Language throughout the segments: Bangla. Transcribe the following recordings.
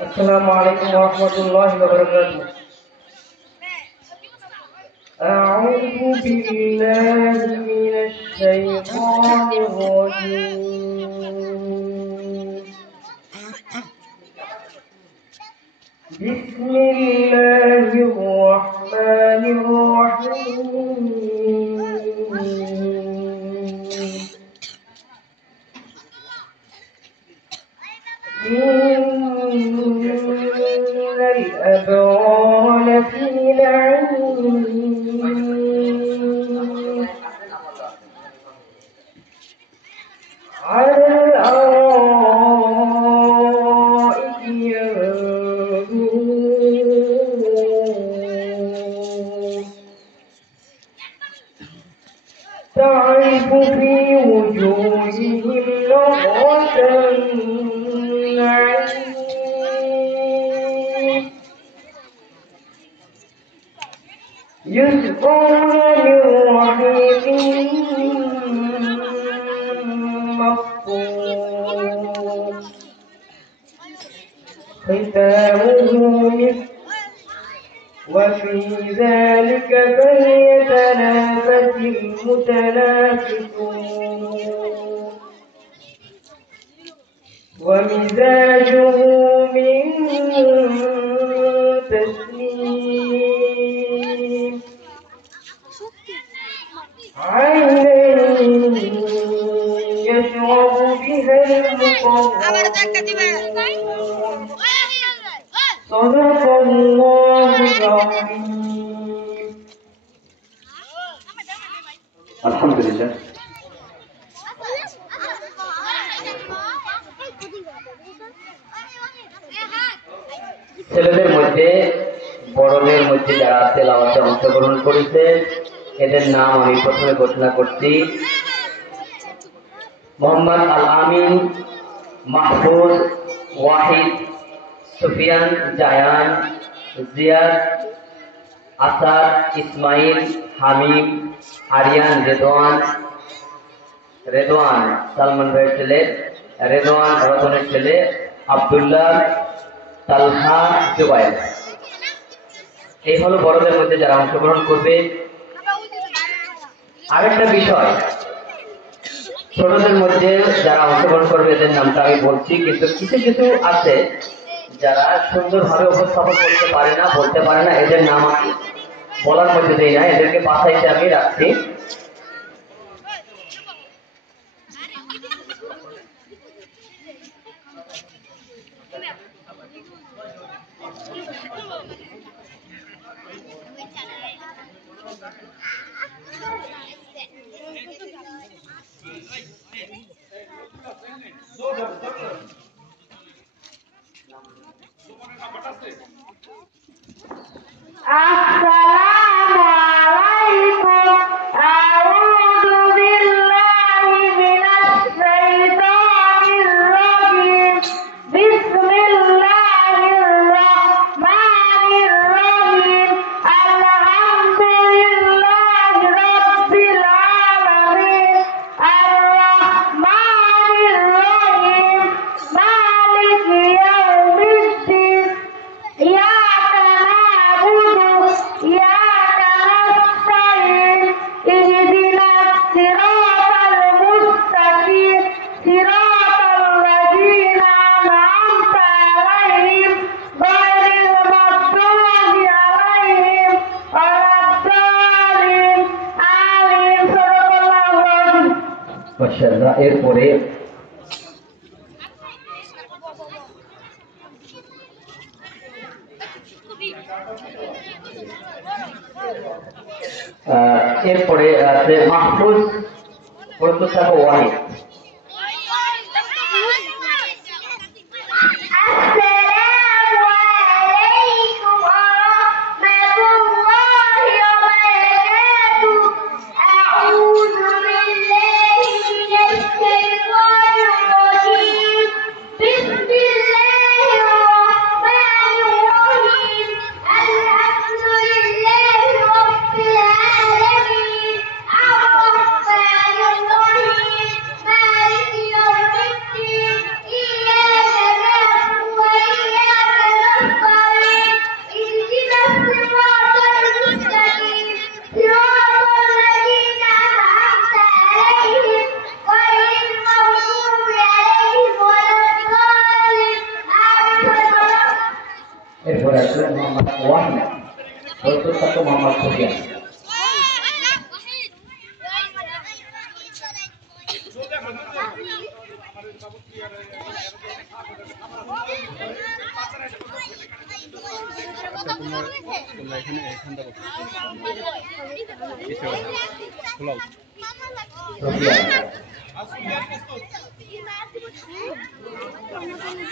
السلام عليكم ورحمة الله وبركاته. أعوذ بالله من الشيطان الرجيم. بسم الله الرحمن الرحيم. إن الأبرار لفي نعيم على الأرائك ينظرون تعرف في وجوههم نضرة النعيم يسقون من رحيق مختوم ختامه مسك وفي ذلك فليتنافس المتنافسون ومزاجه من تسنيم عينا يشرب بها المقربون صدق الله العظيم. الحمد لله। ছেলেদের মধ্যে বড়দের মধ্যে যারা তেলাওয়াতে অংশগ্রহণ করেছে এদের নাম আমি প্রথমে ঘোষণা করছি। মোহাম্মদ আল আমিন, মাহফুজ, ওয়াহিদ, সুফিয়ান, জায়ান, জিয়াদ, আসাদ, ইসমাইল, হামিম, আরিয়ান, রেদওয়ান সালমান ভাইয়ের ছেলে, রেদওয়ান রতনের ছেলে, আব্দুল্লাহ, তালহা, জুবাইর। এই হলো বড়দের মধ্যে যারা অংশগ্রহণ করবে। আরেকটা বিষয়, ছোটদের মধ্যে যারা অংশগ্রহণ করবে এদের নামটা আমি বলছি, কিন্তু কিছু কিছু আছে যারা সুন্দরভাবে উপস্থাপন করতে পারে না, বলতে পারে না, এদের নাম আমি বলার মধ্যে দেই না, এদেরকে বাছাইতে আমি রাখছি। Assalamu alaikum. A'udzu billahi minash shaitanir rajim. Bismillahirrahmanirrahim. Alhamdulillahi rabbil alamin. Ar-Rahmanir Rahim. Maliki yawmiddin. Iyyaka na'budu wa iyyaka nasta'in. Ihdinas siratal mustaqim. Siratal ladzina an'amta 'alaihim ghairil maghdubi 'alaihim waladdallin. Amin. Sadaqallahu azim. মাশাআল্লাহ। এরপরে আছে মাহফুজ, প্রত্যেক ওয়াহিদ। মোহাম্মদ ওয়াহিদ। প্রস্তুত থাকো মোহাম্মদ সুফিয়ান।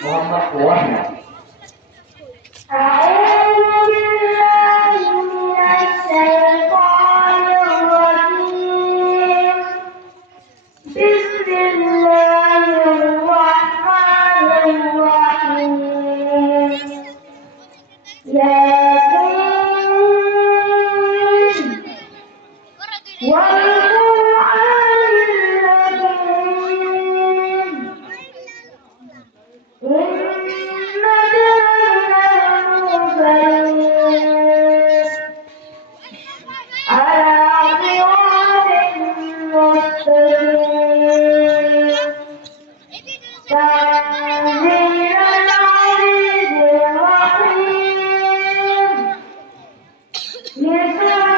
মোহাম্মদ ওয়াহিদ। أعوذ بالله من الشيطان الرجيم. بسم الله الرحمن الرحيم. ياسين والقرآن الحكيم. إنك لمن على صراط مستقيم. تنزيل العزيز الرحيم. لتنزل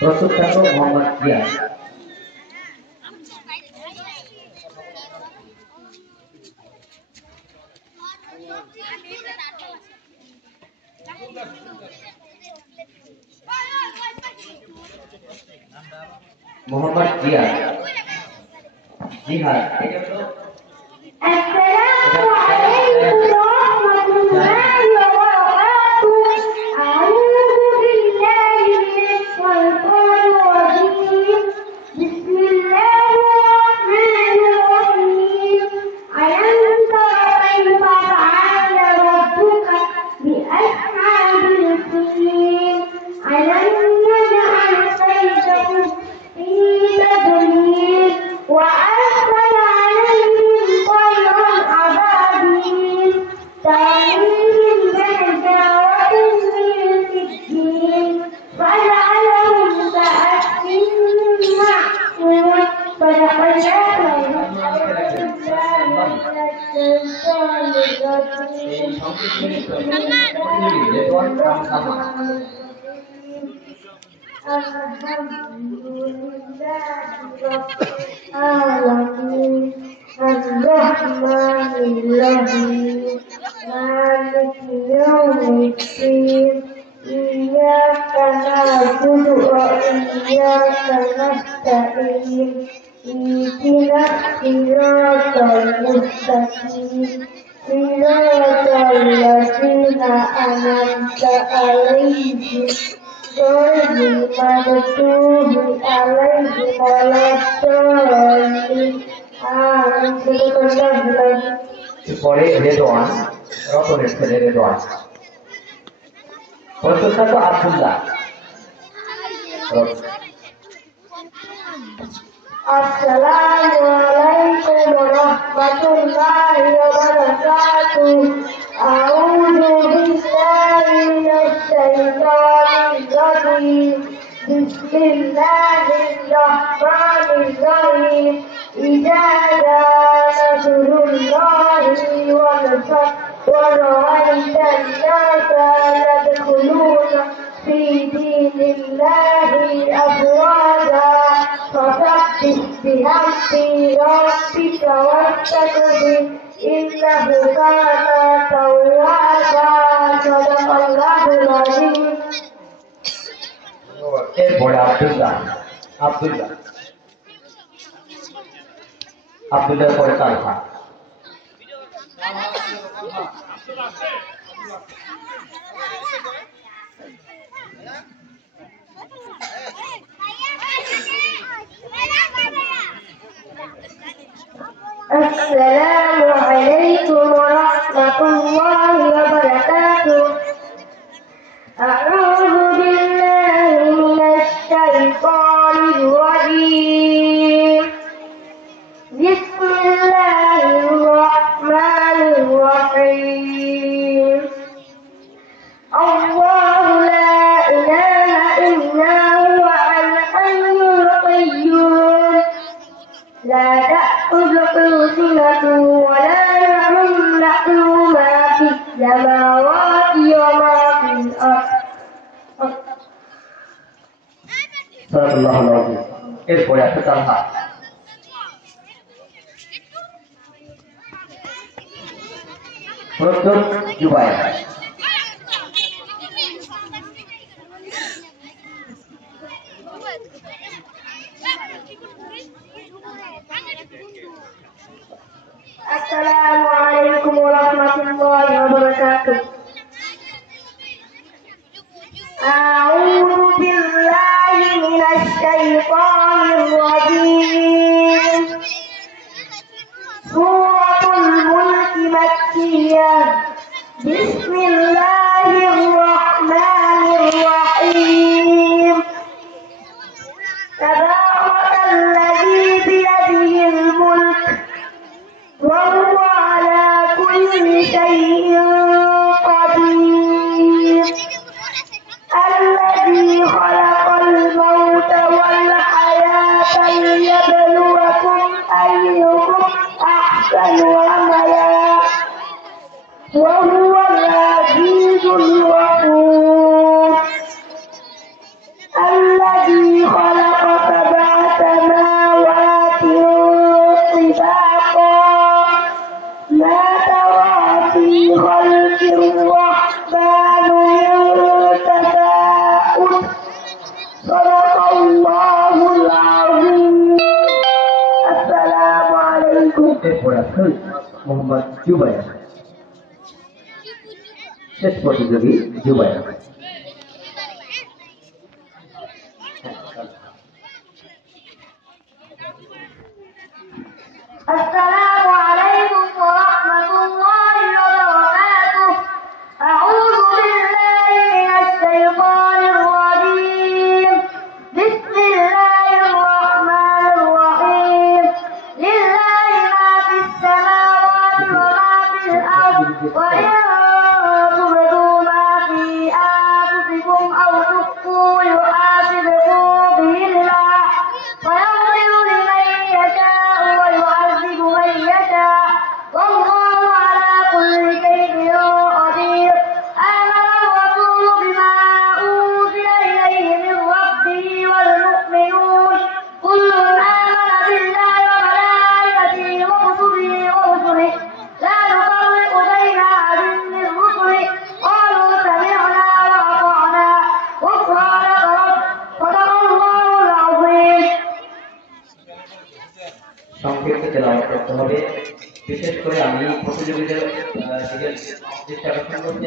প্রস্তুত থাকো মোহাম্মদ জিয়া। মোহাম্মদ জিয়া। জিহাদ। السلام عليكم ورحمة الله وبركاته. أعوذ بالله من الشيطان الرجيم. بسم الله الرحمن الرحيم. ألم تر كيف فعل ربك بأصحاب الفيل؟ ألم يجعل كيدهم في تضليل وأرسل عليهم طيرا أبابيل ترميهم بحجارة من سجيل فجعلهم كعصف مأكول. صدق الله العظيم. الرحمن الرحيم. مالك يوم الدين. إياك نعبد وإياك نستعين. اهدنا الصراط المستقيم. صراط الذين أنعمت عليهم غير المغضوب عليهم ولا الضالين. آمين. صدق الله العظيم. পরে রেদওয়ান, রতনের ছেলে রেদওয়ান। প্রস্তুত থাকো আব্দুল্লাহ। السلام عليكم ورحمة الله وبركاته. أعوذ بالله من الشيطان الرجيم. بسم الله الرحمن الرحيم. إذا جاء نصر الله والفتح ورأيت الناس يدخلون في دين الله أفواجا فسبح بحمد ربك واستغفر إنه كان توابا. صدق الله العظيم. এরপরে আব্দুল্লাহ। আব্দুল্লাহ আব্দুল্লাহ পরে তালহা। السلام عليكم ورحمة الله وبركاته. أعوذ السماوات وما في الأرض সাল্লাল্লাহু আলাইহি এরপরে আছে তালহা প্রথম জুবাইর السلام عليكم ورحمة الله وبركاته أعوذ بالله من الشيطان الرجيم سورة الملك مكية بسم الله الرحمن الرحيم تبارك الذي بيده الملك وهو على كل شيء قدير الذي خلق الموت والحياة ليبلوكم أيكم أحسن عملا وهو العزيز الغفور الذي خلق سبع سماوات طباقا ما ترى في خلق الرحمن من تفاؤل صدق الله العظيم السلام عليكم এরপরে আছে মোহাম্মদ জুবাইর শেষ প্রতিযোগী জুবাইর السلام عليكم ورحمة الله وبركاته أعوذ بالله من الشيطان الرجيم بسم الله الرحمن الرحيم لله ما في السماوات وما في الأرض وإن تبدوا ما في أنفسكم أو تخفوه يحاسبكم به الله فيغفر لمن يشاء ويعذب من يشاء والله على كل شيء قدير آمن الرسول بما أنزل إليه من ربه والمؤمنون كل آمن بالله وملائكته وكتبه ورسله لا نفرق بين أحد من رسله قالوا سمعنا وأطعنا غفرانك رب صدق الله العظيم সংক্ষিপ্ত তেলাওয়াত করতে হবে বিশেষ করে আমি প্রতিযোগীদের দৃষ্টি আকর্ষণ করছি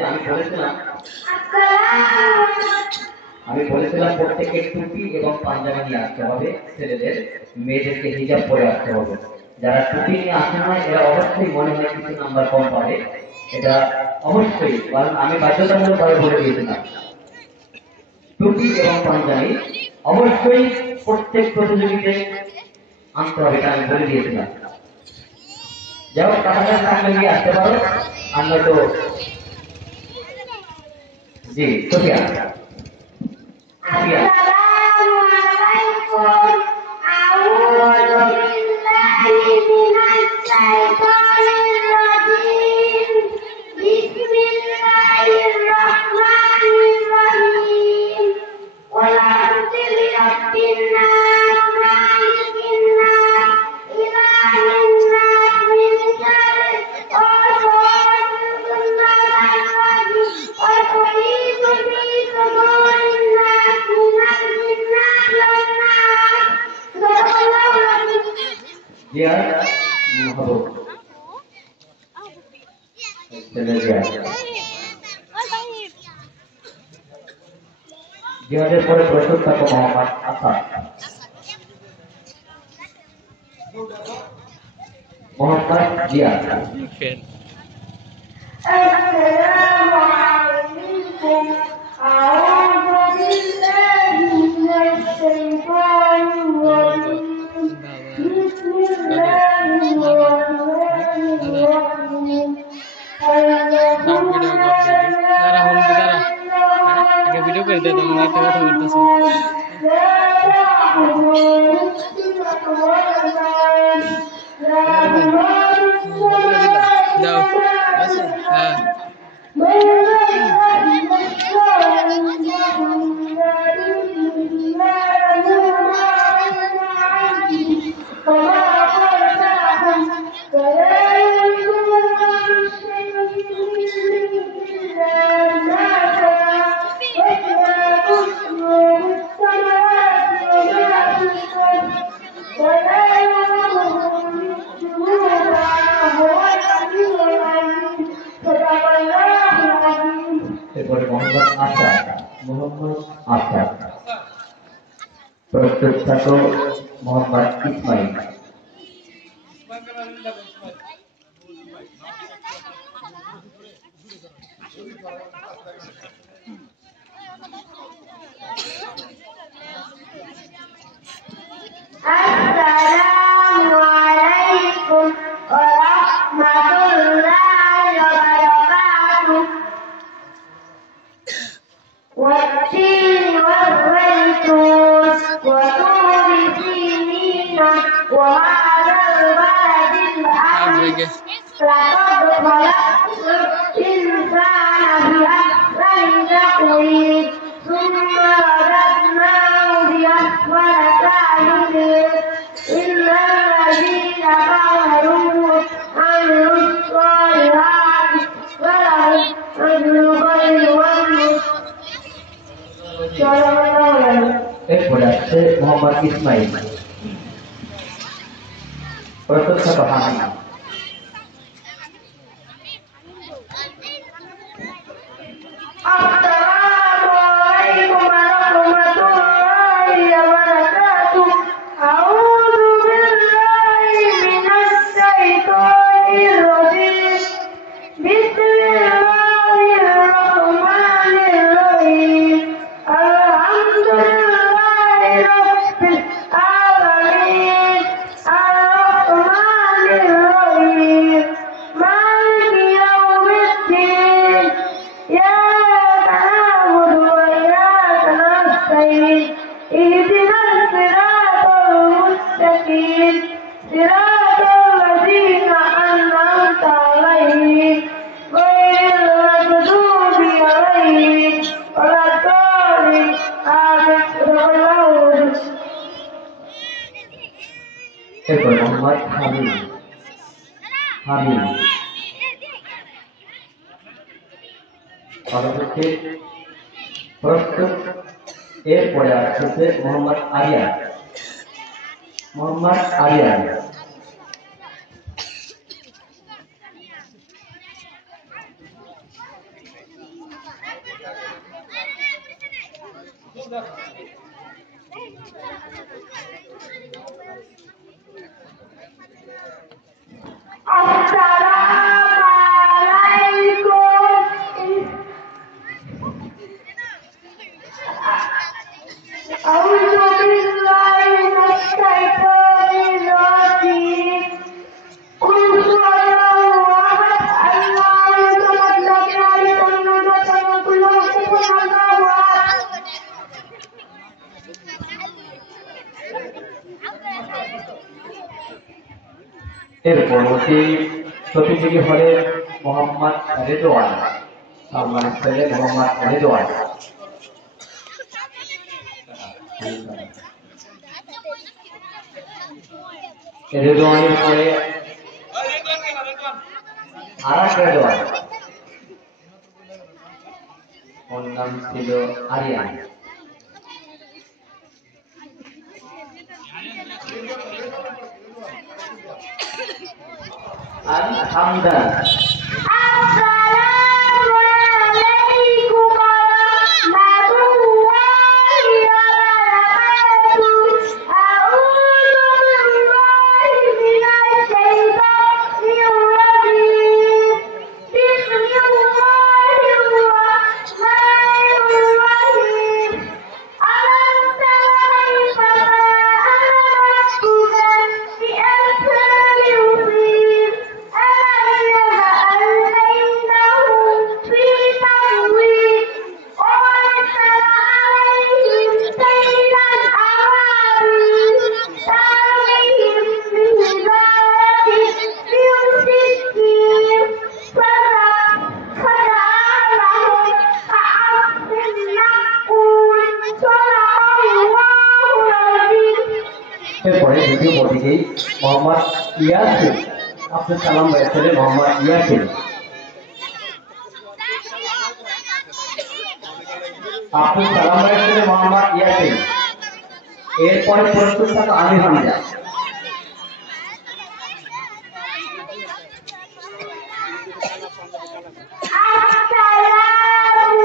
আমি বলেছিলাম প্রত্যেকে টুপি এবং পাঞ্জাবি নিয়ে আসতে হবে ছেলেদের মেয়েদেরকে হিজাব পরে আসতে হবে যারা টুপি নিয়ে আসে না এরা অবশ্যই মনে হয় কিছু নাম্বার কম পাবে এটা অবশ্যই কারণ আমি বাধ্যতামূলকভাবে বলে দিয়েছিলাম টুপি এবং পাঞ্জাবি অবশ্যই প্রত্যেক প্রতিযোগীতে আনতে হবে এটা আমি বলে দিয়েছিলাম যাই হোক কাছাকাছি সামনে গিয়ে আসতে পারো আমরা তো জি সোফিয়া السلام عليكم أعوذ بالله من الشيطان الرجيم بسم الله الرحمن الرحيم والعبد برب الناس مالك الناس إله الناس من شر الوسواس الخناس وتحيط في صدور الناس من الجنة والناس صدق الله العظيم জিয়া মাহবুব জিহাদের পরে প্রস্তুত থাকো মোহাম্মদ আসাদ মোহাম্মদ জিয়া السلام عليكم أعوذ بالله من الشيطان الرجيم بسم الله الرحمن الرحيم ভিডিও করে দে তোমার একটা কথা বলতেছি দাও হ্যাঁ এরপরে মোহাম্মদ আসাদ প্রস্তুত থাকো Mohammad Ismail. Assalamu alaikum warahmatullahi wabarakatuh. والتين والزيتون وطور سينين وهذا البلد الأمين لقد خلقنا الإنسان بأحسن تقويم ثم رددناه بأسفل سافلين إلا الذين كفروا عملوا الصالحات فلهم أجر غير ممنون. এরপরে আসছে মোহাম্মদ ইসমাইল প্রস্তুত থাকো Hamid. Assalamu alaikum warahmatullahi wabarakatuh. A'udzu billahi minasy syaithanir rajim. Bismillahirrahmanirrahim. Alhamdulillahi rabbil alamin. Ar-Rahmanir Rahim. Maliki yaumiddin. إياك نعبد وإياك نستعين اهدنا الصراط المستقيم صراط الذين أنعمت عليهم غير المغضوب عليهم ولا الضالين آمين. এরপর মোহাম্মদ হামিদ পরবর্তী প্রস্তুত। এরপরে আসছে Mohammad Aryan. Assalamu alaikum. A'udzu billahi minasy syaithanir rajim. Qul huwallahu ahad, Allahu samad, lam yalid wa lam yulad wa lam yakul lahu kufuwan ahad. এর পরবর্তী প্রতিযোগী হলে মোহাম্মদ রেদওয়ান। সালমানের ছেলে মোহাম্মদ রেদওয়ান। রেদওয়ানের পরে আরেক রেদওয়ান, ওর নাম ছিল আরিয়ান। আর Hamdan. Assalamu alaikum warahmatullahi wabarakatuh. A'udzu billahi minasy syaithanir rajim. Bismillahirrahmanirrahim. Alam tara kaifa fa'ala rabbuka bi'ashabil fil. এরপরে দ্বিতীয় প্রতিযোগী মোহাম্মদ ইয়াসিন। আপনার সালাম ভাইয়ের ছেলে মোহাম্মদ ইয়াসিন। এরপরে প্রস্তুত থাকা আলী হামজা। Assalamu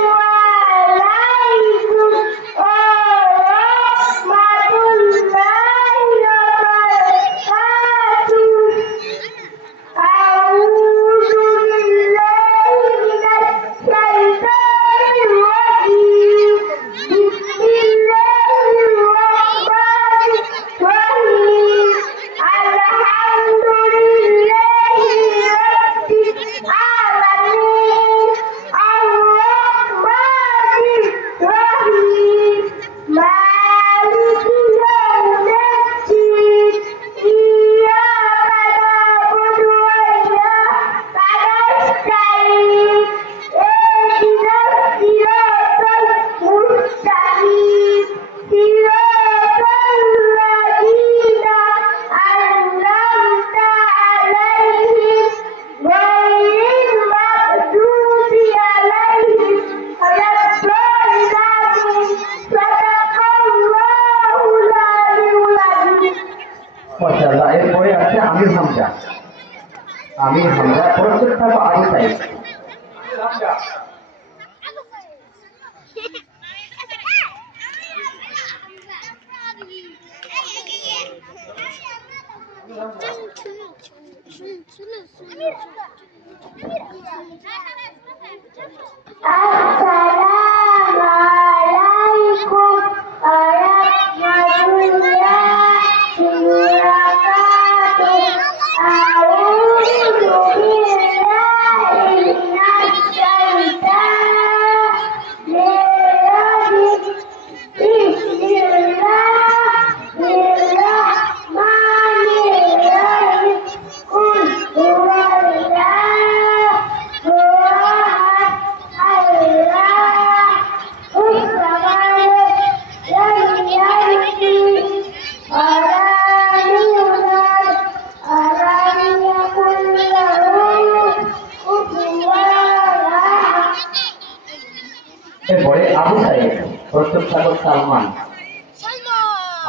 এরপরে আবু সাইদ, প্রত্যক্ষাগর সালমান।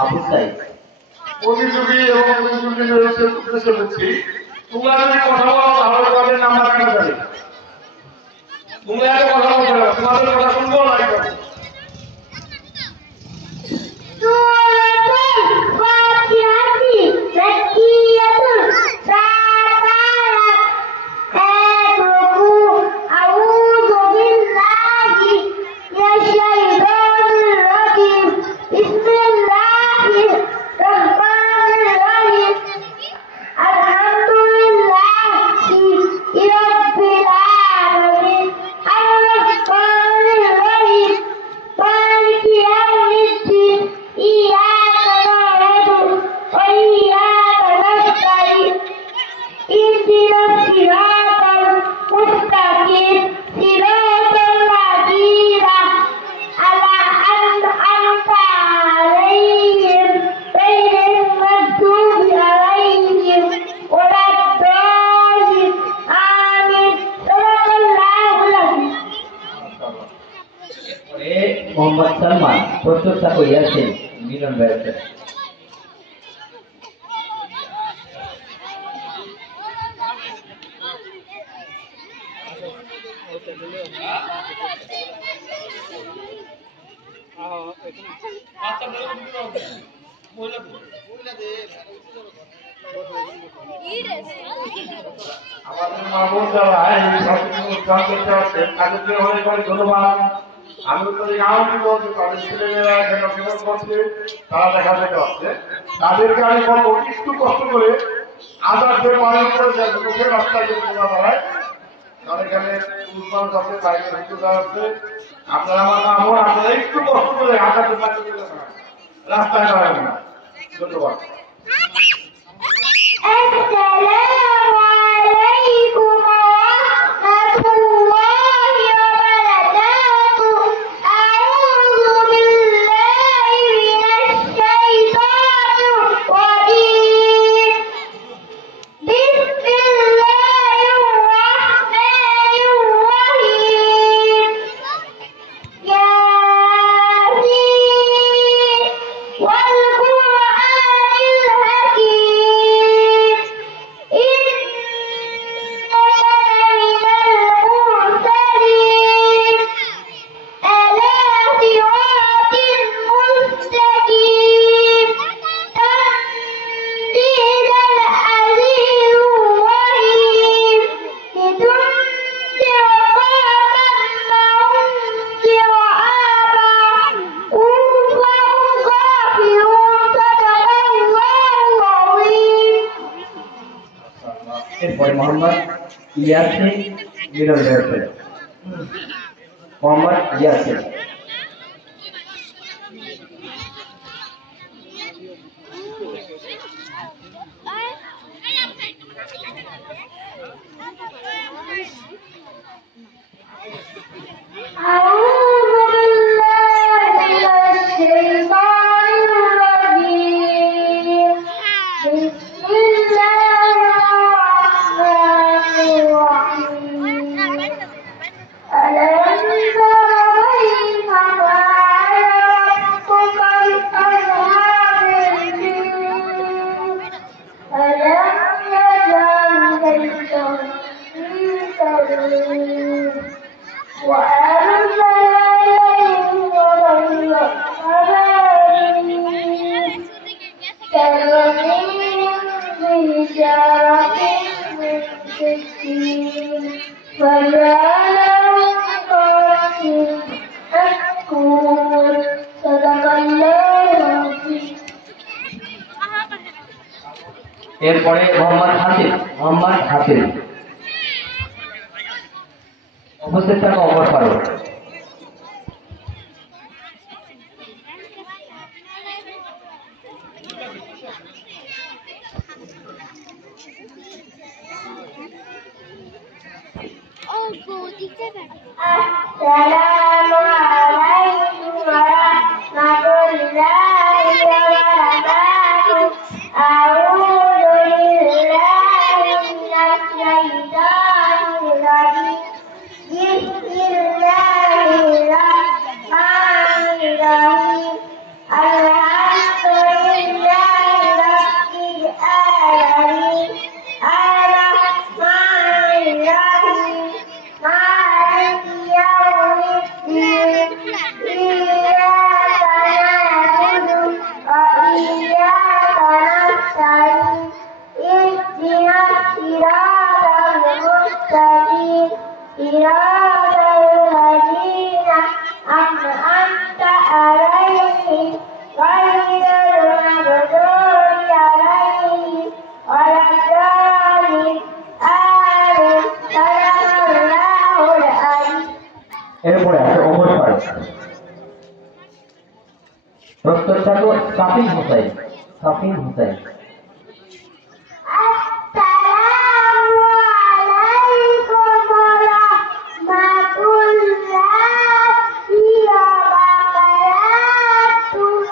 আবু সাইদ। প্রতিযোগী এবং প্রতিযোগী উদ্দেশ্যে বলছি, তোমরা যদি কথা বলো তাহলে তাদের নাম্বার কেটে যাবে। তোমরা এত কথা বলতে পারো, তোমাদের কথা শুনবো না। মোহাম্মদ সালমান, প্রত্যক্ষাগর ইয়াসিন, মিলন ভাইয়ের। আমাদের মামুন যারা এই সব করতে হচ্ছে তাদেরকে অনেক অনেক ধন্যবাদ। আমি তো আওয়ামী বলছি তাদের ছেলেমেয়েরা এখানে অংশগ্রহণ করছে, তারা দেখা দেখে হচ্ছে, তাদেরকে আমি বলবো একটু কষ্ট করে আজাদদের পালন করে যায় মুখের রাস্তায় যদি তোলা দাঁড়ায়, তার এখানে পুরুষ আছে, বাইরে ভিতরে আছে, আপনারা আমার মামুন, আপনারা একটু কষ্ট করে আজাদের পালন করে রাস্তায় দাঁড়াবেন না। ধন্যবাদ। এরপরে মোহাম্মদ ইয়াসিন, মিলন ভাইয়ের। মোহাম্মদ ইয়াসিন। كرمين بشارة من এরপরে মোহাম্মদ হাতিম উপস্থিত থাকা অমর ফারুক। السلام عليكم ورحمة الله وبركاته. أعوذ بالله من الشيطان الرجيم. بسم الله الرحمن الرحيم. الحمد لله رب العالمين. الرحمن الرحيم. مالك يوم الدين. إياك نعبد وإياك نستعين. اهدنا الصراط المستقيم. صراط الذين أنعمت عليهم غير المغضوب عليهم ولا الضالين. آمين. صدق الله العظيم. এরপরে আছে ওমর ফারুক। প্রস্তুত থাকো Safin Hossain. Assalamu alaikum warahmatullahi wabarakatuh.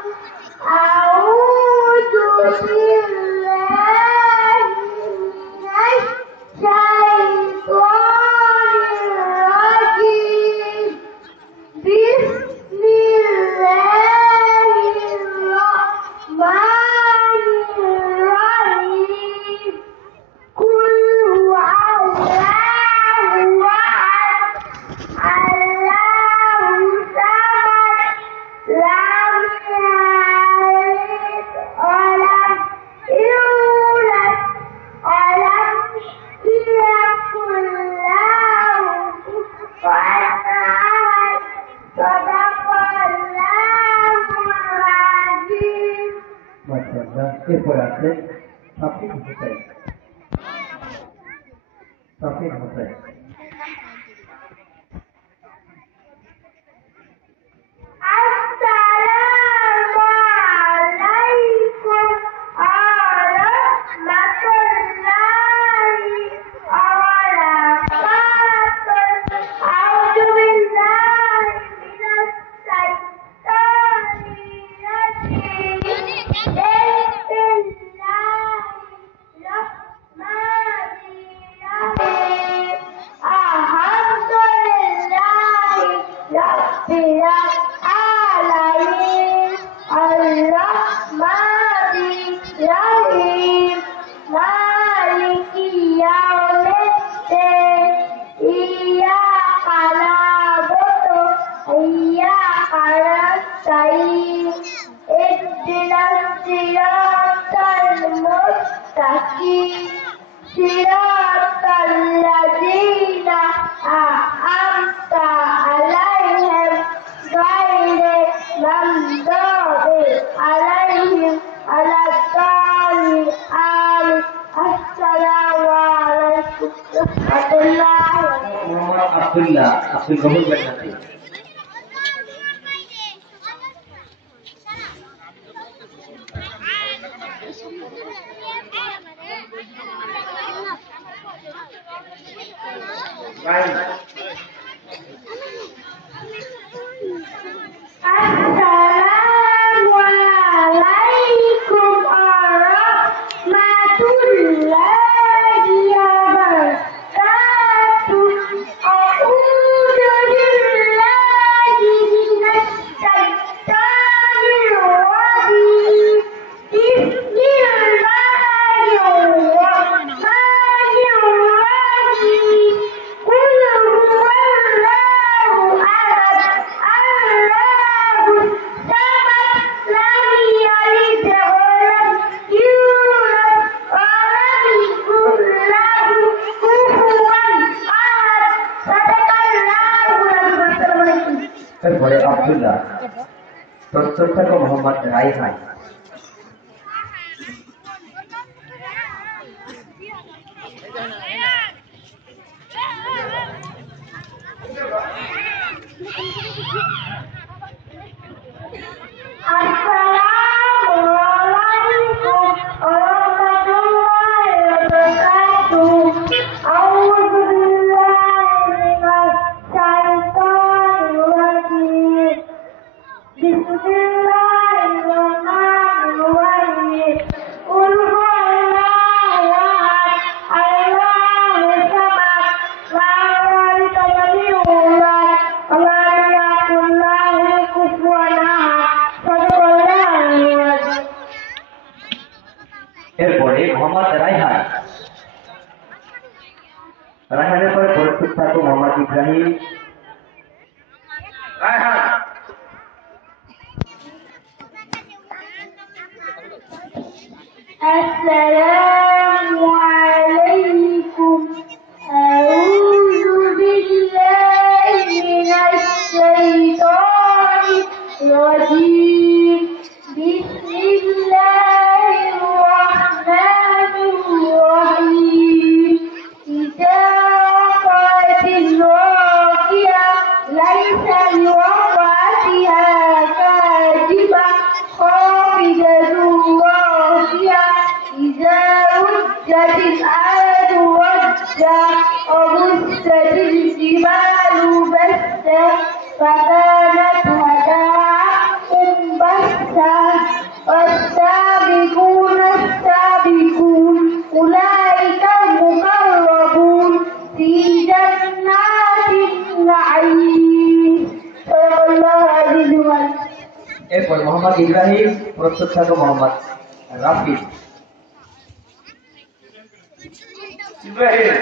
A'udzu billahi minasy syaithanir rajim. Bismillahirrahmanirrahim. Qul huwallahu ahad. Allahu samad. Lam yalid wa lam yulad wa lam yakul lahu kufuwan ahad. Sadaqallahul azim. মাশাআল্লাহ। এরপরে আছে Safin Hossain. Assalamu alaikum warahmatullahi wabarakatuh. A'udzu billahi minasy syaithanir rajim. Bismillahirrahmanirrahim. Alhamdulillahi rabbil alamin. Ar-Rahmanir-Rahim. Maliki yaumiddin. Iyyaka na'budu wa iyyaka nasta'in. Ihdinas siratal mustaqim. Siratal ladzina an'amta 'alaihim ghairil maghdubi alaihim waladdallin. Amin. Assalamu alaikum warahmatullahi wabarakatuh. Mohammad Abdul Gafur বেন্নাতি। Assalamu alaikum warahmatullahi wabarakatuh. A'udzu billahi minasy syaithanir rajim. Bismillahirrahmanirrahim. Qul huwallahu ahad. Allahu samad. Lam yalid wa lam yulad wa lam yakul lahu kufuwan ahad. Sadaqallahul azim. Assalamualaikum. এরপরে আব্দুল্লাহ। প্রস্তুত থাকো মোহাম্মদ রাইহান। ইব্রাহিম। রায়হান السلام عليكم أعوذ بالله من الشيطان الرجيم بسم الله الرحمن الرحيم إذا وقعت الواقعة ليس لوقعتها كاذبة خافضة رافعة إذا رجت الأرض رجا وبست الجبال بسا فكانت هباء منبثا والسابقون السابقون أولئك المقربون في جنات النعيم صدق الله العظيم العليم এরপর মোহাম্মদ ইব্রাহিম, প্রস্তুত থাকো মোহাম্মদ রাফি। ইব্রাহিম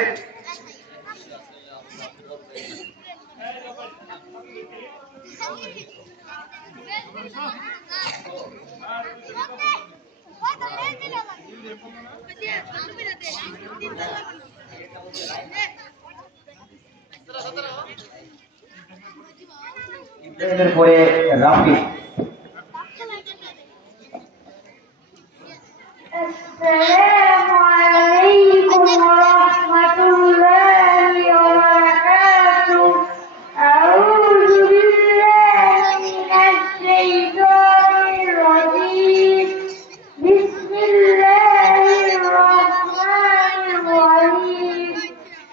ইব্রাহিমের পরে রাফি। السلام عليكم ورحمة الله وبركاته أعوذ بالله من الشيطان الرجيم بسم الله الرحمن الرحيم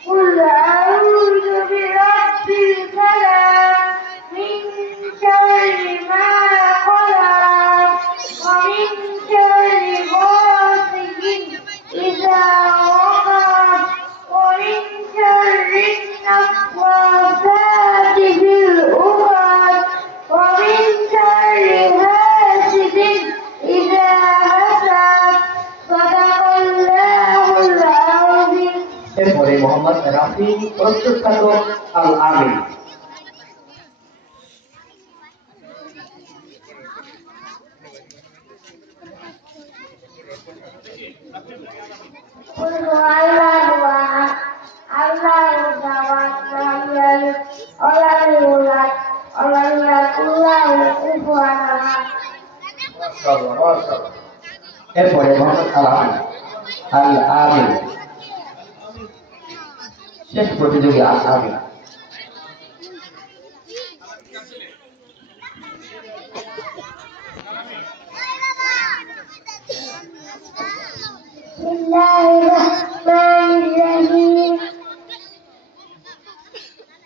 قل أعوذ برب الفلق من شر ما خلق ومن شر غاسق إذا وقب ومن شر النفاثات في العقد ومن شر حاسد إذا حسد صدق الله العظيم এরপরে মোহাম্মদ রাফি, প্রস্তুত থাকো আল আমিন। قل هو الله أحد الله الصمد لم يلد ولم يولد ولم يكن له كفوا أحد এরপরে মোহাম্মদ আল আমিন। আল আমিন শেষ প্রতিযোগী আল আমিন। بسم الله الرحمن الرحيم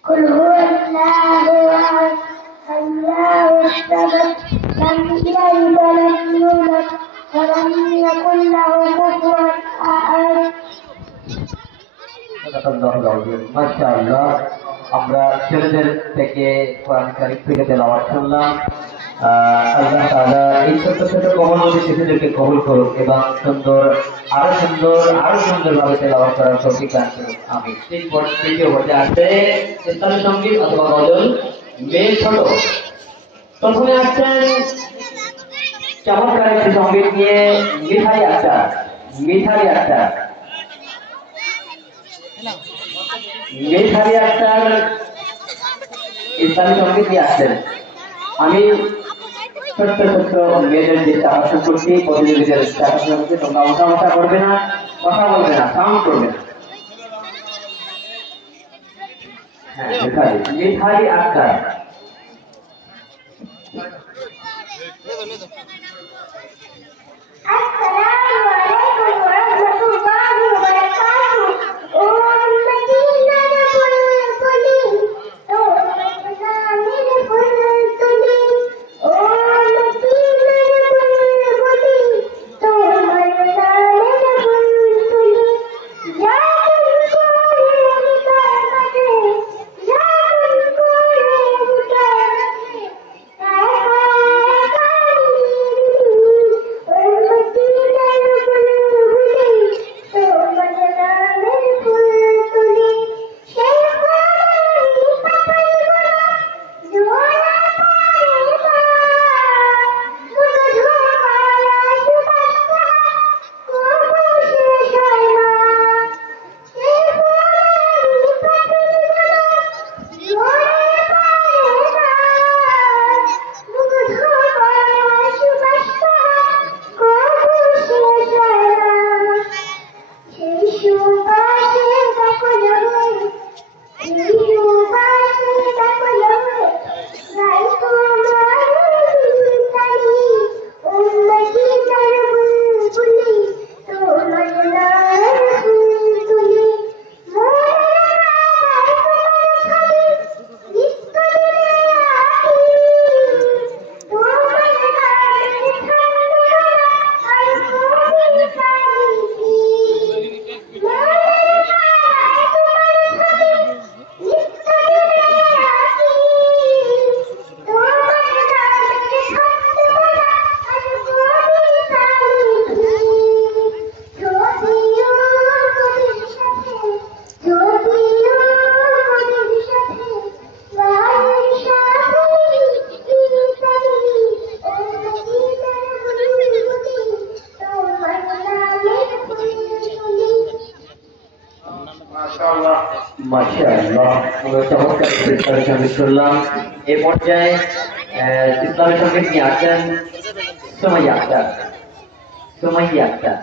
قل هو الله أحد الله الصمد لم يلد ولم يولد ولم يكن له كفوا أحد মাশাআল্লাহ, আমরা ছেলেদের থেকে কোরআন কারীম থেকে তেলাওয়াত শুনলাম। আল্লাহ তাআলা এই ছোট ছোট কমলমতি শিশুদেরকে কবুল করুক এবং আরো সুন্দরভাবে তেলাওয়াত করার তৌফিক দান করুন। আমি তৃতীয় পর্যায়ে আসছে ইসলামী সঙ্গীত অথবা গজল, মেয়ে ছোট। প্রথমে আসছেন চমৎকার একটি সঙ্গীত নিয়ে মিঠাই আক্তার। মিঠাই আক্তার ইসলামী সঙ্গীত নিয়ে আসছেন। আমি ছোট্ট ছোট্ট মেয়েদের যে আকর্ষণ করছি, প্রতিযোগীদের আকর্ষণ করছি, তোমরা ওঠা করবে না, কথা বলবে না, সাউন্ড করবে না। হ্যাঁ, মিঠাই আক্তার। السلام عليكم ورحمة الله وبركاته أمتي لكل كلي أمتنا من كل كلي أمتي لكل كلي أمتنا من كل كلي يا كل مكانتي يا كل مكانتي করলাম। এ পর্যায়ে ইসলামের সঙ্গে নিয়ে আসছেন সুমাইয়া আক্তার। সুমাইয়া আক্তার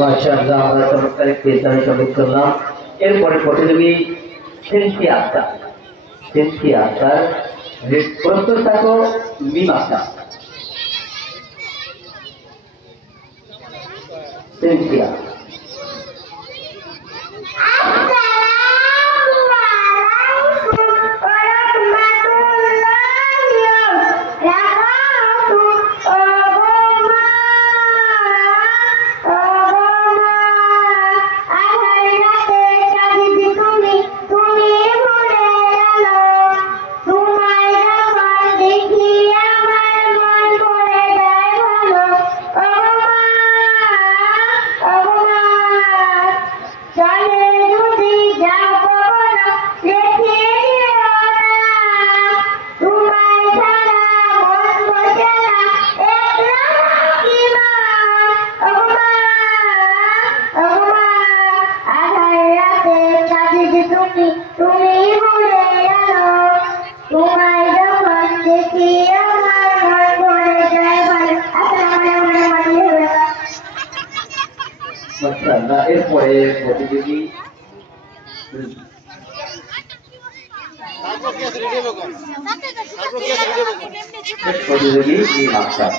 মাশাআল্লাহ আমরা চমৎকার একটি ইসলামী সঙ্গীত করলাম। এরপরে প্রতিযোগী সেন্সি আক্তার। সেন্সি আক্তার, প্রস্তুত থাকো মিম আক্তার। সেন্সিয়া এরপরে প্রতিযোগী মিম আক্তার।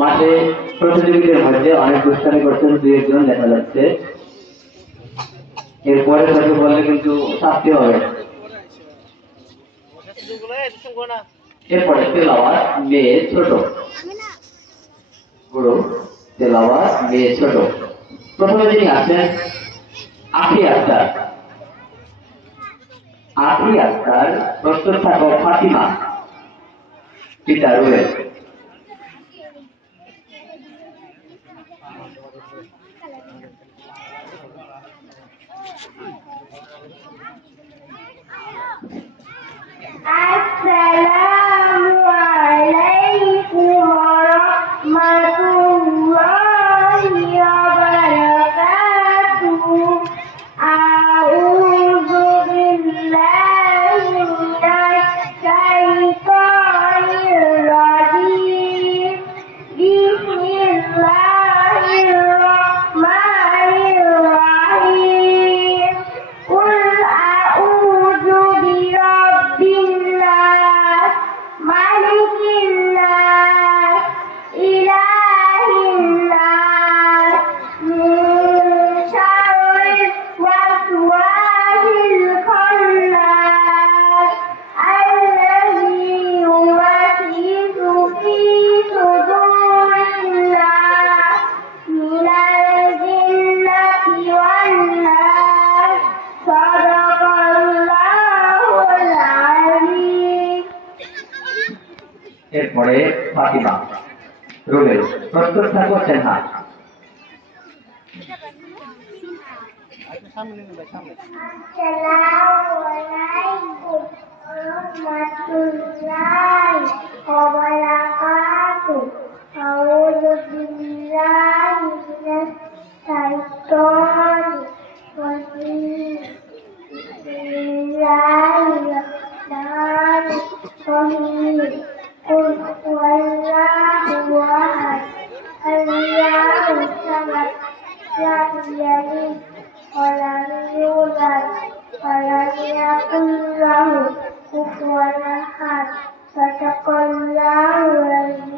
মাঠে প্রতিযোগীদের মধ্যে অনেক দুষ্টামি করছেন, দুই একজন দেখা যাচ্ছে। এরপরে তাকে বললে কিন্তু শাস্তি হবে। এরপরে তেলাওয়াত মেয়ে ছোট, গুরু তেলাওয়াত মেয়ে ছোট। প্রথমে যিনি আছেন আখি আক্তার। আখি আক্তার, প্রস্তুত থাকো ফাতিমা, পিতা রুয়েল। Assalamualaikum warahmatullahi wabarakatuh. A'udzu billahi minasy syaithanir rajim. Bismillahirrahmanirrahim. Qul a'udzu birabbin nas, malikin nas, ilahin nas, min syarril waswasil khannas, alladzi yuwaswisu fi sudurin nas, minal jinnati wan nas. Sadaqallahul azim. এরপরে ফাতিমা রুবেল, প্রস্তুত থাকো সেনহা। Assalamualaikum warahmatullahi wabarakatuh. A'udzu billahi minasy syaithanir rajim. Bismillahirrahmanirrahim. Qul huwallahu ahad, Allahus samad, lam yalid wa lam yulad wa lam yakul lahu kufuwan ahad. Sadaqallahul azim.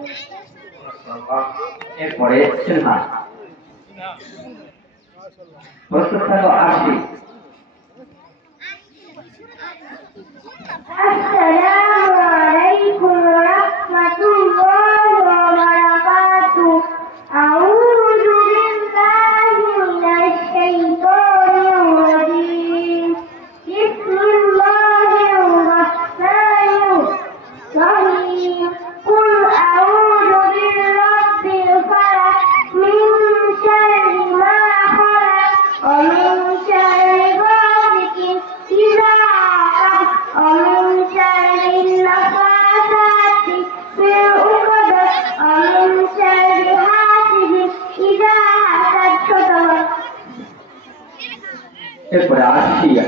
এরপরে সেনহা, প্রস্তুত থাকো আশি। Assalamualaikum warahmatullahi wabarakatuh. A'udzu billahi minasy syaithanir rajim. Bismillahirrahmanirrahim. Qul a'udzu birabbil falaq, min syarri ma khalaq, wa min syarri ghasiqin idza waqab, wa min syarri nafathati fil 'uqad, wa min syarri hasidin idza hasad. এরপরে আশিয়া,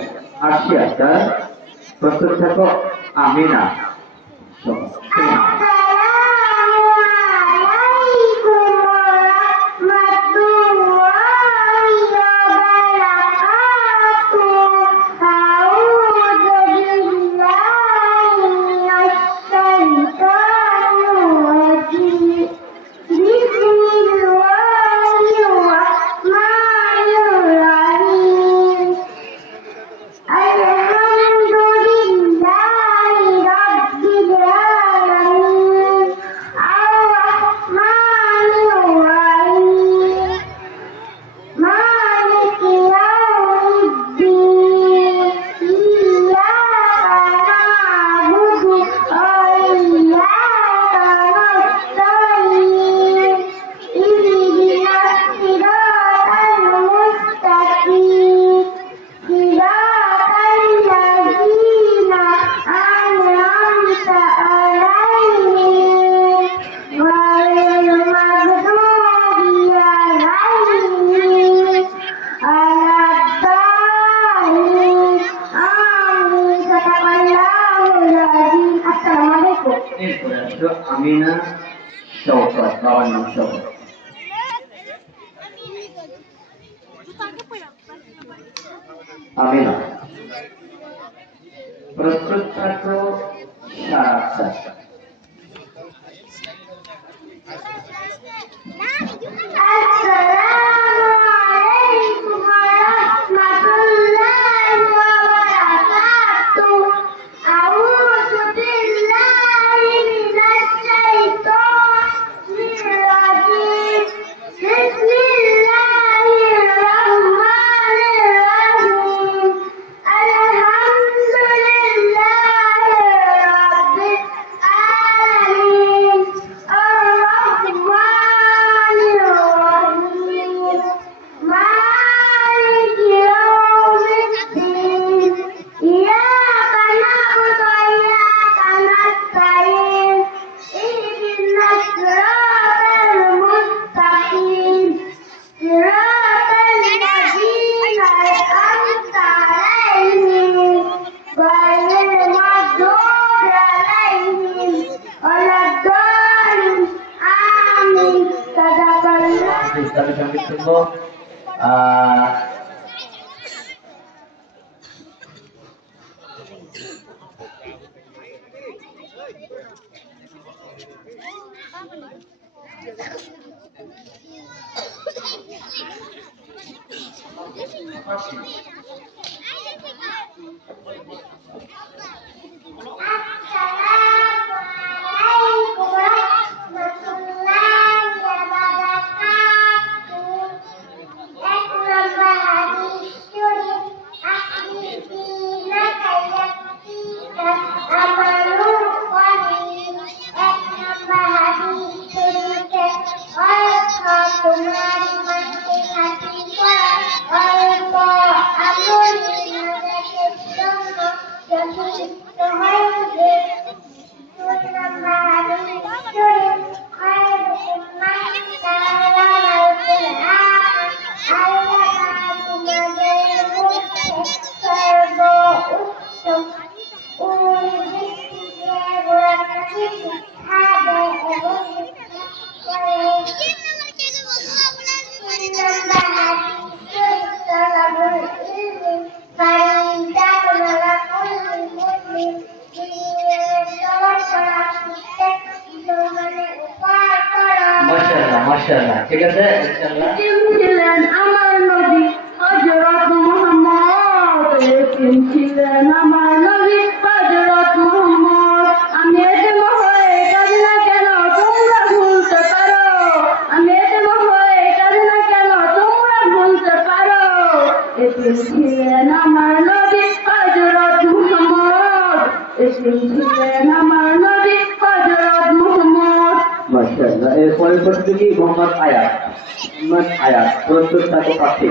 আশি আক্তার, প্রস্তুত থাকো Amina. Assalamualaikum warahmatullahi wabarakatuh. A'udzu billahi minasy syaithanir rajim. Bismillahirrahmanirrahim. Alhamdulillahi rabbil alamin. Ar-Rahmanir Rahim. Maliki yaumiddin. Iyyaka na'budu wa iyyaka nasta'in. Ihdinas siratal mustaqim. Siratal ladzina an'amta 'alaihim ghairil maghdubi 'alaihim waladdallin. Amin. Sadaqallahul azim. Assalamualaikum. এরপরে আসলো আমিনা শওকত, বাবার নাম শওকত। আমিনা, প্রস্তুত থাকো আচ্ছা ইসলামী সঙ্গীত শুনবো। মাশাআল্লাহ, ঠিক আছে ইনশাআল্লাহ। ছিলেন আমার নবী হযরত মুহাম্মদ, ছিলেন আমার নবী হযরত মুহাম্মদ। আমি এতিম হয়ে কাঁদি না কেন তোমরা ভুলতে পারো, আমি এতিম হয়ে কাঁদি না কেন তোমরা ভুলতে পারো। এতিম ছিলেন আমার নবী হযরত মুহাম্মদ, এতিম ছিলেন আমার নবী হযরত মুহাম্মদ। মাশাআল্লাহ। এর পরের প্রতিযোগী মোহাম্মদ আয়াত। মোহাম্মদ আয়াত প্রস্তুত থাকো পাখি।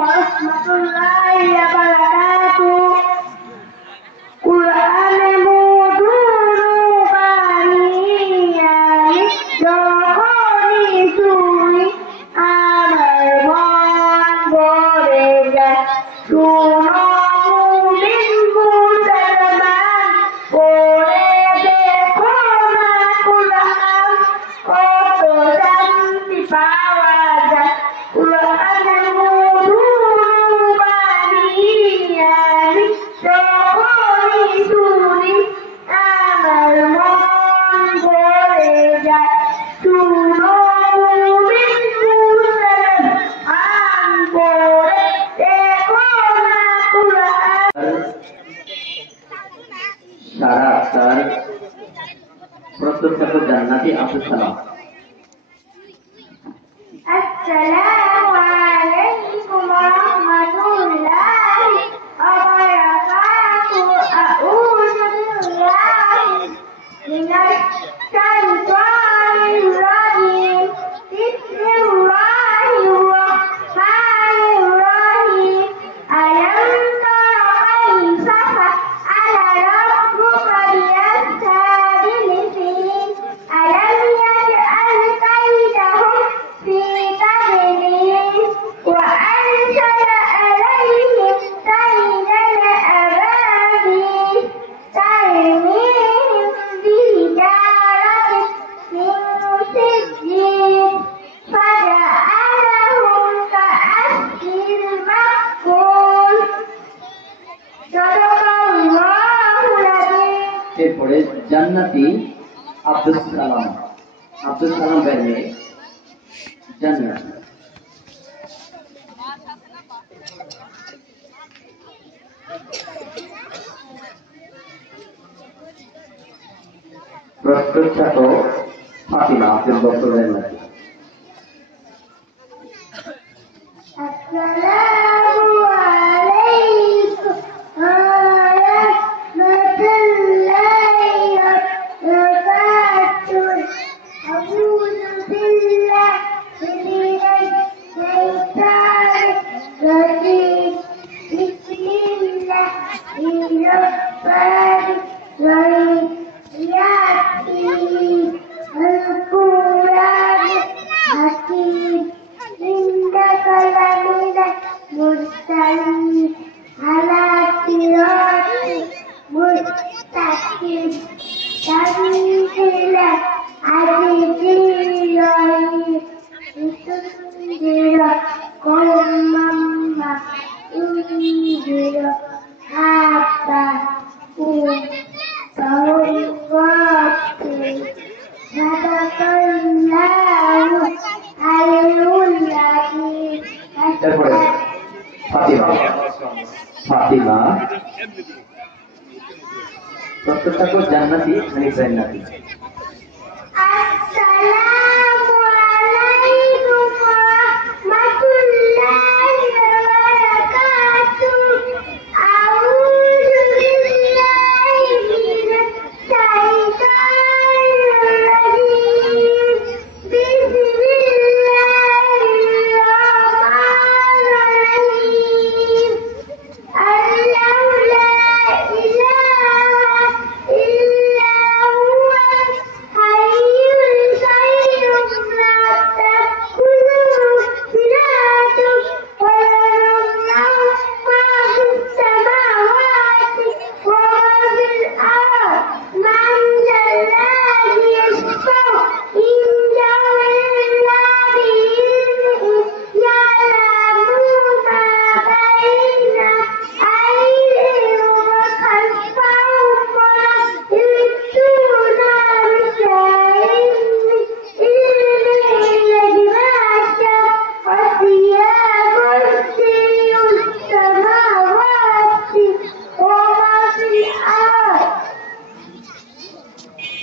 warahmatullahi wabarakatuh. Qur'an muduru baniyani যখনই শুনি আমার মন ভরে যায়। শুনো মুমিন মুসলমান, পড়ে দেখো না কুরআন, কত শান্তি পাওয়া যায়। কুরআন মধুর বাণী যখনই শুনি আমার মন ভরে যায়। শুনো মুমিন মুসলমান, পড়ে দেখো না কুরআন। সারা তার প্রস্তুত থাকো জান্নাতি আব্দুল সালাম। আসসালামু আলাইকুম ওয়া রাহমাতুল্লাহি ওয়া বারাকাতুহু। আউযু বিল্লাহি মিনাশ শাইতানির রাজিম। বিসমিল্লাহির রাহমানির রাহিম। আলাম তারা কাইফা ফাআলা রাব্বুকা বিআসহাবিল ফিল। আলাম ইয়াজআল কাইদাহুম في تضليل জান্নাতি আব্দুল সালাম ভাইয়ের মেয়ে জান্নাত। প্রখ্যাত ফাতিমা আব্দুল বকর জান্নাতি। ফাতিমা প্রত্যেকটা জান্নাতি হানিফ জান্নাতি।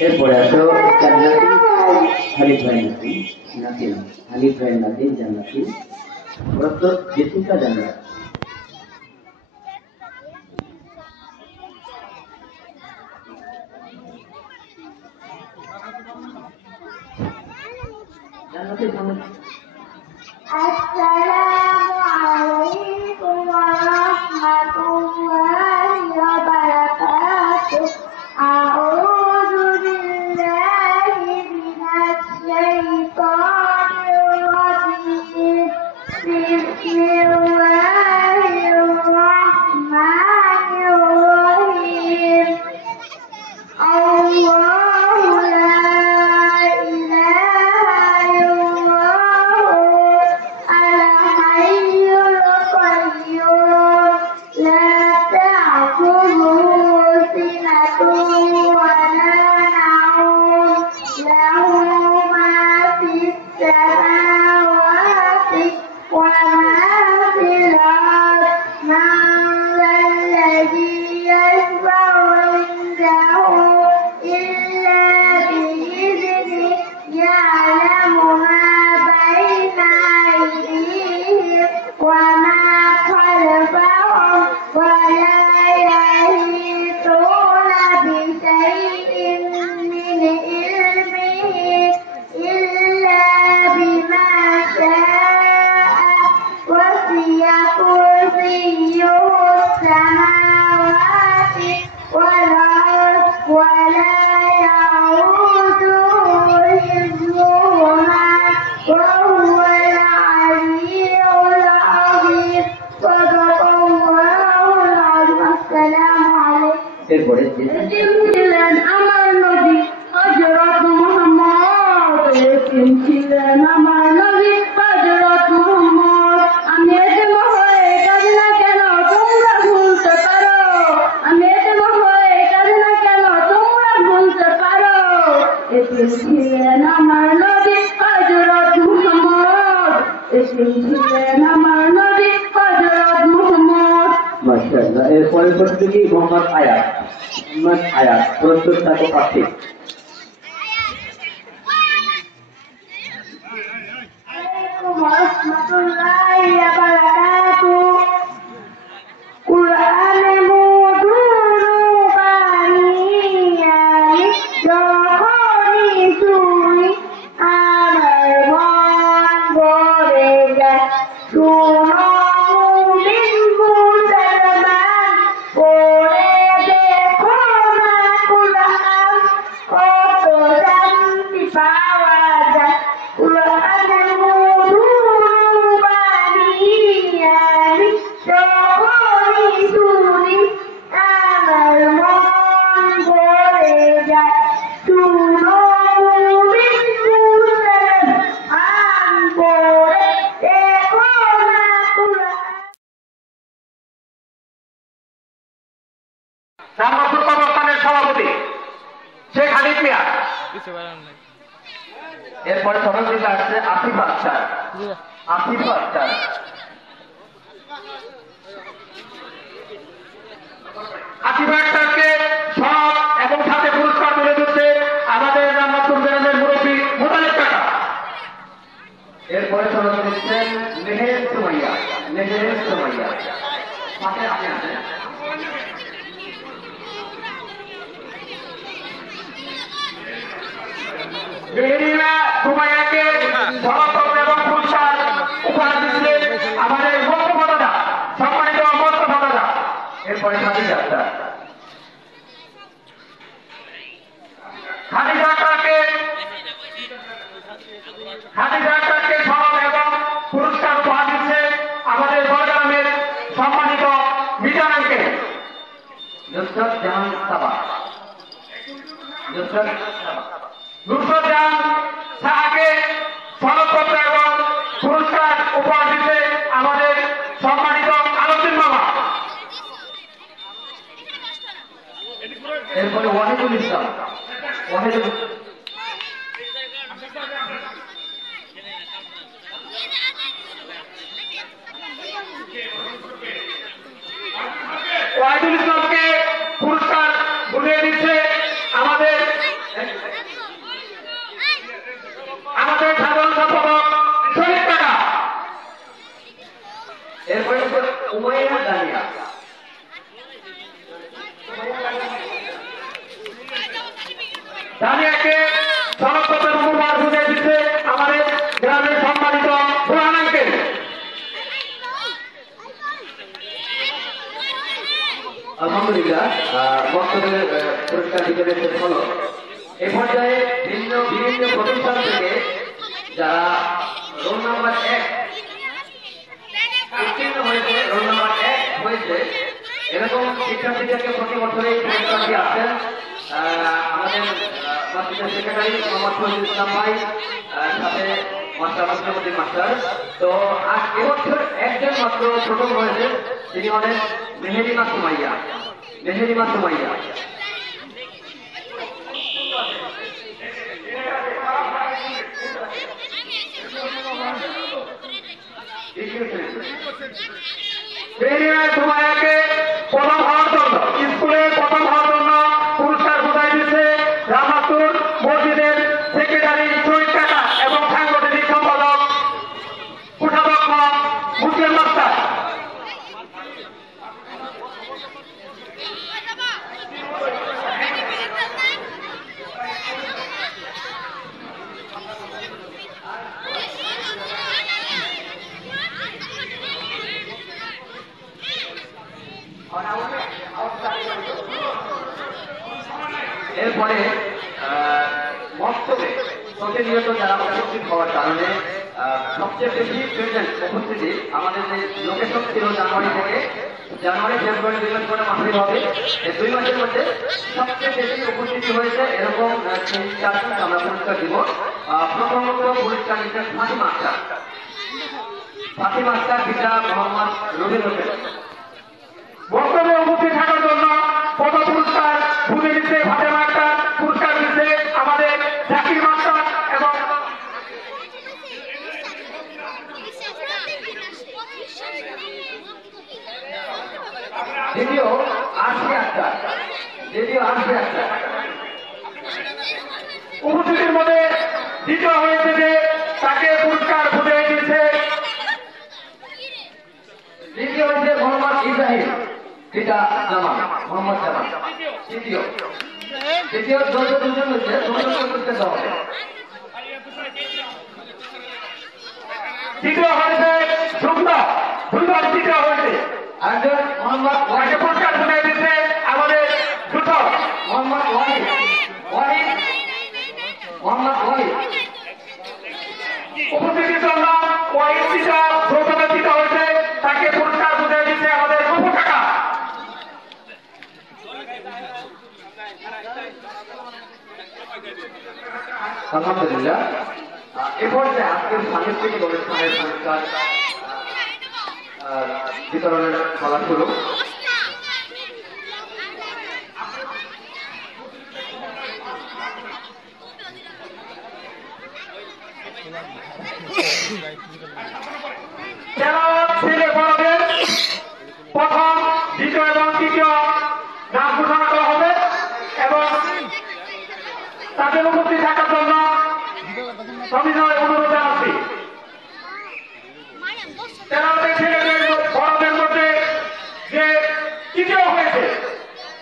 এরপরে আসো জান্নাতি হানিফ জান্নাতি নাতি হানিফ জান্নাতি জান্নাতি প্রত্যেক জেসিকা জান্নাত। জান্নাতি আসসালামু আলাইকুম ওয়া রাহমাতুল্লাহি ওয়া বারাকাতুহু। আউযু বিল্লাহি মিনাশ শাইতানির রাজিম। বিসমিল্লাহির রাহমানির রাহিম। আল্লাহু লা ইলাহা ইল্লাল্লাহু আল হাইয়ুল কাইয়্যুম লা ta'khudhuhu sinatun wa la nawm lahu ma fis samawati wa ma fil ardi man dhalladhi yashfa'u 'indahu illa bi'idhnihi ya'lamu ma bayna aydihim wa ma khalfahum wa la yahituna bi shay'in min ilmihi illa bima sha'a wasi'a kursiyyuhu as-samawati wal ard wa la ya'uduhu hifdhuhuma wa huwa al-'aliyyul 'azim. Sadaqallahul 'azim. Assalamu alaykum. এরপরে ছিলেন আমার নবী হযরত মুহাম্মদ। ছিলেন আমার নবী হযরত মুহাম্মদ। আমি এতিম হয়ে কাঁদি না কেন তোমরা ভুলতে পারো। আমি এতিম হয়ে কাঁদি না কেন তোমরা ভুলতে পারো। এসেছিলেন আমার নবী হযরত মুহাম্মদ। মাশাআল্লাহ। এরপরে প্রতিযোগী মোহাম্মদ আয়াত। মোহাম্মদ আয়াত প্রস্তুত থাকো প্রার্থী। আলাইকুম রাহমাতুল্লাহি ওয়া বারাকাতুহু। কুরআনে মধুর বাণী যখনই শুনি আমার মন ভরে যায়। শুনো মুমিন মুসলমান, পড়ে দেখো না কুরআন, কত শান্তি পাওয়া যায়। কুরআনের মধুর বাণী আমি যখনই শুনি আমার মন ভরে যায়। শুনো মুমিন মুসলমান, পড়ে দেখো না কুরআন। রামনাথপুর কবরস্থানের সভাপতি শেখ হানিফ মিয়া। কিছু বলার নাই। এরপরে সভাপতিতে আসছে আসিফ আক্তার। আসিফ আক্তার। আসিফ আক্তারকে সব এবং সাথে পুরস্কার তুলে দিচ্ছে আমাদের রামনাথপুর গ্রামের মুরব্বী মোতালেব কাকা। এরপরে সভাপতি হচ্ছেন মেহের সুমাইয়া। মেহের সুমাইয়া সাথে আপনি আছেন। মেহেরিনা সুমাইয়াকে সমাপন এবং পুরস্কার উপহার দিচ্ছে আমাদের মোস্তফা দাদা, সম্মানিত মোস্তফা দাদা। এরপরে খাদিজা আক্তার। খাদিজা আক্তারকে সমাপন এবং পুরস্কার উপহার দিচ্ছে আমাদের বড়গ্রামের সম্মানিত মিজান আঙ্কেল। নুসরত জাহান সাবা। নুসরত সাবা। নুসরত জাহান সাহাকে সনদপত্র এবং পুরস্কার উপহার দিচ্ছে আমাদের সম্মানিত আলোচন মামা। এরপরে ওয়াহিদুল ইসলাম। ওয়াহিদুল ইসলাম। ওয়াহিদুল ইসলামকে পুরস্কার বুঝিয়ে দিচ্ছে আমাদের সাধারণ সম্পাদক শরীফ কাকা। এরপরে উমাইয়া দানিয়া। দানিয়াকে সনদপত্র উপহার বুঝিয়ে দিচ্ছে আমাদের গ্রামের সম্মানিত বুরহান আঙ্কেল। আলহামদুলিল্লাহ বক্তব্যের পুরস্কার বিতরণের শেষ হলো। এ পর্যায়ে বিভিন্ন প্রতিষ্ঠান থেকে যারা রোল নাম্বার 1 উত্তীর্ণ হয়েছে, রোল নাম্বার 1 হয়েছে, এরকম শিক্ষার্থীদেরকে প্রতি বছরে এই পুরস্কারটি আসেন আমাদের মসজিদের সেক্রেটারি মোহাম্মদ শহীদুল ইসলাম ভাই, সাথে মাস্টার মাসুদ্দিন মাস্টার। তো আজ এবছর একজন মাত্র প্রথম হয়েছে, তিনি হলেন মেহেরিমা সুমাইয়া। মেহেরিমা সুমাইয়া। মেহেরিনা সুমাইয়াকে প্রথম হওয়ার জন্য, স্কুলে প্রথম হওয়ার জন্য পুরস্কার বুঝাই দিচ্ছে রামনাথপুর মসজিদের সেক্রেটারি শহীদ কাকা এবং সাংগঠনিক সম্পাদক কোষাধ্যক্ষ মুসলিম মাস্টার। এরপরে মক্তবে প্রতিনিয়ত যারা উপস্থিত হওয়ার কারণে সবচেয়ে বেশি প্রেজেন্ট উপস্থিতি আমাদের যে লোকেশন ছিল জানুয়ারি থেকে, জানুয়ারি ফেব্রুয়ারি 2 মাস করে মাসে হবে। এই 2 মাসের মধ্যে সবচেয়ে বেশি উপস্থিতি হয়েছে এরকম 3-4জন আমরা পুরস্কার দিব। প্রথমত পুরস্কার দিচ্ছেন ফাতিমা আক্তার। ফাতিমা আক্তার পিতা মোহাম্মদ রবিন হোসেন। বক্তব্যে উপস্থিত থাকার জন্য প্রথম পুরস্কার বুঝে দিচ্ছে ফাতেমা আক্তার, পুরস্কার দিচ্ছে আমাদের জাকির মাস্টার এবং আক্তার, দ্বিতীয় আরজি আক্তার। উপস্থিতির মধ্যে দ্বিতীয় হয়েছে যে তাকে পুরস্কার বুঝিয়ে দিয়েছে দ্বিতীয় হয়েছে মোহাম্মদ ইব্রাহিম, পিতা জামান, মোহাম্মদ জামান। তৃতীয় দুজন হচ্ছে করতে হবে। তৃতীয় হয়েছে শুক্লা, দুইবার তৃতীয় হয়েছে একজন মোহাম্মদ তাকে পুরস্কার বুঝিয়ে দিচ্ছে আমাদের দ্রুত মোহাম্মদ ওয়াহিদ, মোহাম্মদ ওয়াহিদ। উপস্থিতির জন্য ওয়াহিদ তৃতীয়, প্রথমে তৃতীয় হয়েছে তাকে পুরস্কার বুঝিয়ে দিচ্ছে আমাদের রূপু কাকা। আলহামদুলিল্লাহ, এ পর্যায়ে আজকের সাংস্কৃতিক অনুষ্ঠানের পুরস্কার বিতরণের খেলা শুরু। ছেলে বড়দের প্রথম, দ্বিতীয় এবং তৃতীয় নাম ঘোষণা করা হবে এবং তাদের উপস্থিত থাকার জন্য সবিনয় অনুরোধ জানাচ্ছি। তেলাওয়াতের ছেলেদের বড়দের মধ্যে যে তৃতীয় হয়েছে,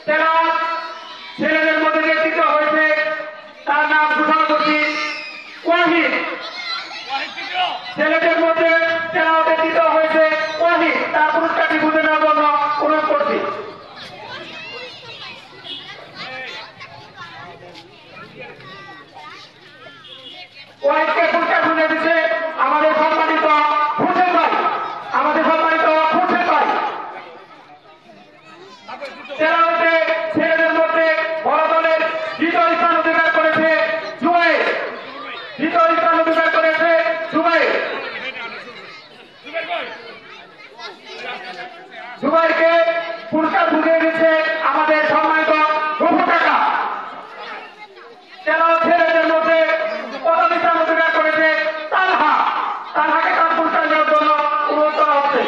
তেলাওয়াত ছেলেদের মধ্যে যে তৃতীয় হয়েছে তার নাম ঘোষণা করছি ওয়াহিদ। ছেলেদের মধ্যে তেলাওয়াতের তৃতীয় হয়েছে ওয়াহিদ, তার পুরস্কারটি বুঝে নেওয়ার জন্য অনুরোধ করছি। ওয়াহিদকে পুরস্কার বুঝে দিচ্ছে আমাদের সম্মানিত হোসেন ভাই, আমাদের সম্মানিত হোসেন ভাই। তেলাওয়াতে ছেলেদের মধ্যে বড় দলের দ্বিতীয় স্থান অধিকার করেছে জুবাইর, দ্বিতীয় স্থান অধিকার করেছে জুবাইর। জুবাইরকে পুরস্কার বুঝিয়ে দিচ্ছে আমাদের সম্মানিত রূপু কাকা। তেলাওয়াত ছেলেদের মধ্যে প্রথম স্থান অধিকার করেছে তালহা, তালহাকে তার পুরস্কার দেওয়ার জন্য অনুরোধ করা হচ্ছে।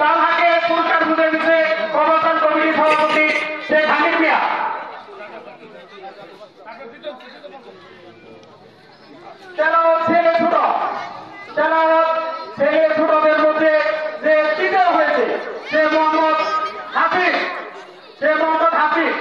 তালহাকে পুরস্কার বুঝিয়ে দিচ্ছে কবরস্থান কমিটির সভাপতি শেখ হানিফ মিয়া। তেলাওয়াত ছেলে ছোট, তেলাওয়াত ছেলে ছোটদের মধ্যে যে তৃতীয় হয়েছে সে মোহাম্মদ হাফিজ, সে মোহাম্মদ হাফিজ।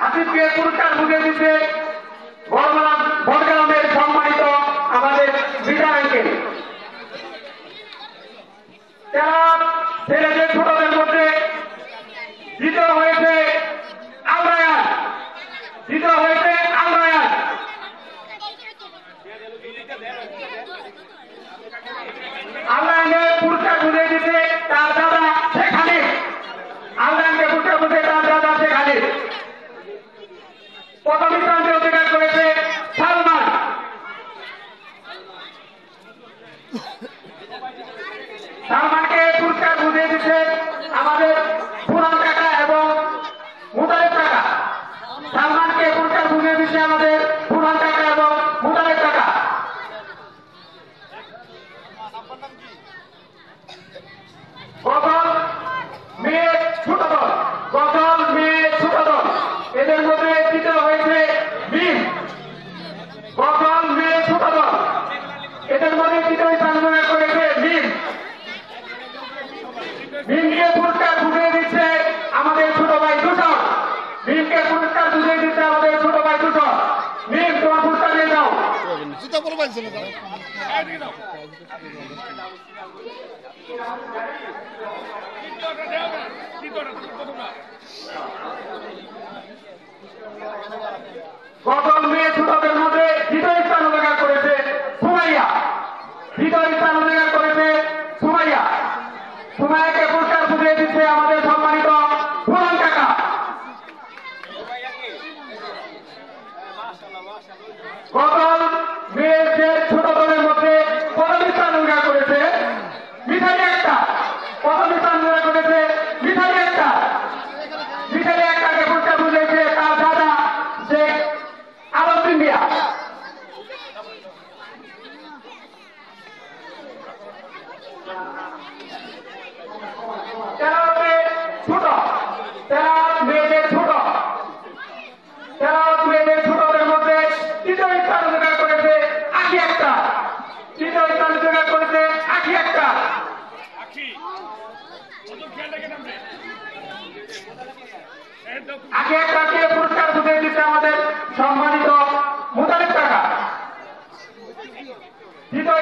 হাফিজকে পুরস্কার বুঝিয়ে দিচ্ছে বড়গ্রামের সম্মানিত আমাদের বিধায়কের। তেলাওয়াত ছেলেদের ছোটদের মধ্যে দ্বিতীয় হয়েছে আলরায়ান, দ্বিতীয় হয়েছে আলরায়ান। আলরায়ানের পুরস্কার বুঝিয়ে দিচ্ছে তার দাদা শেখ হানিফ, আলরায়ানকে পুরস্কার বুঝিয়ে তার দাদা শেখ হানিফ। প্রথম স্থানকে অধিকার করেছে সালমান। সালমানকে পুরস্কার বুঝিয়ে দিচ্ছে আমাদের পুরান কাকা এবং মুতালেব কাকা। সালমানকে পুরস্কার বুঝিয়ে দিচ্ছে আমাদের পুরান কাকা এবং মুতালেব কাকা। গজল মেয়ে ছোট দল, গজল মেয়ে ছোট দল, এদের মধ্যে তৃতীয় হয়েছে মিম। গজল মেয়ে ছোট দল, এদের মধ্যে তৃতীয় স্থান অধিকার করেছে মিম। মিমকে পুরস্কার বুঝিয়ে দিচ্ছে আমাদের ছোট ভাই দূষণ, মিমকে পুরস্কার বুঝিয়ে দিচ্ছে আমাদের ছোট ভাই দূষণ। মিম, তোমার পুরস্কার নিয়ে যাও। গজল মেয়ে ছোটদের মধ্যে দ্বিতীয় স্থান অধিকার করেছে সুমাইয়া, দ্বিতীয় স্থান অধিকার করেছে সুমাইয়া। সুমাইয়াকে পুরস্কার বুঝিয়ে দিচ্ছে আমাদের সম্মানিত পুরান কাকা। গজল মেয়েদের ছোট দলের মধ্যে প্রথম স্থান অধিকার করেছে মিঠালি একটা, প্রথম স্থান অধিকার করেছে মিঠালি একটা। মিঠালি একটাকে পুরস্কার বুঝিয়েছে তেলাওয়াতে ছোট, তেলাওয়াত মেয়েদের ছোট, তেলাওয়াত মেয়েদের ছোটদের মধ্যে তৃতীয় স্থান অধিকার করেছে 81টা, তৃতীয় স্থান অধিকার করেছে 81টা। আগে একটাকে পুরস্কার বুঝে দিতে আমাদের সম্মানিত মোতালেব টাকা। দ্বিতীয়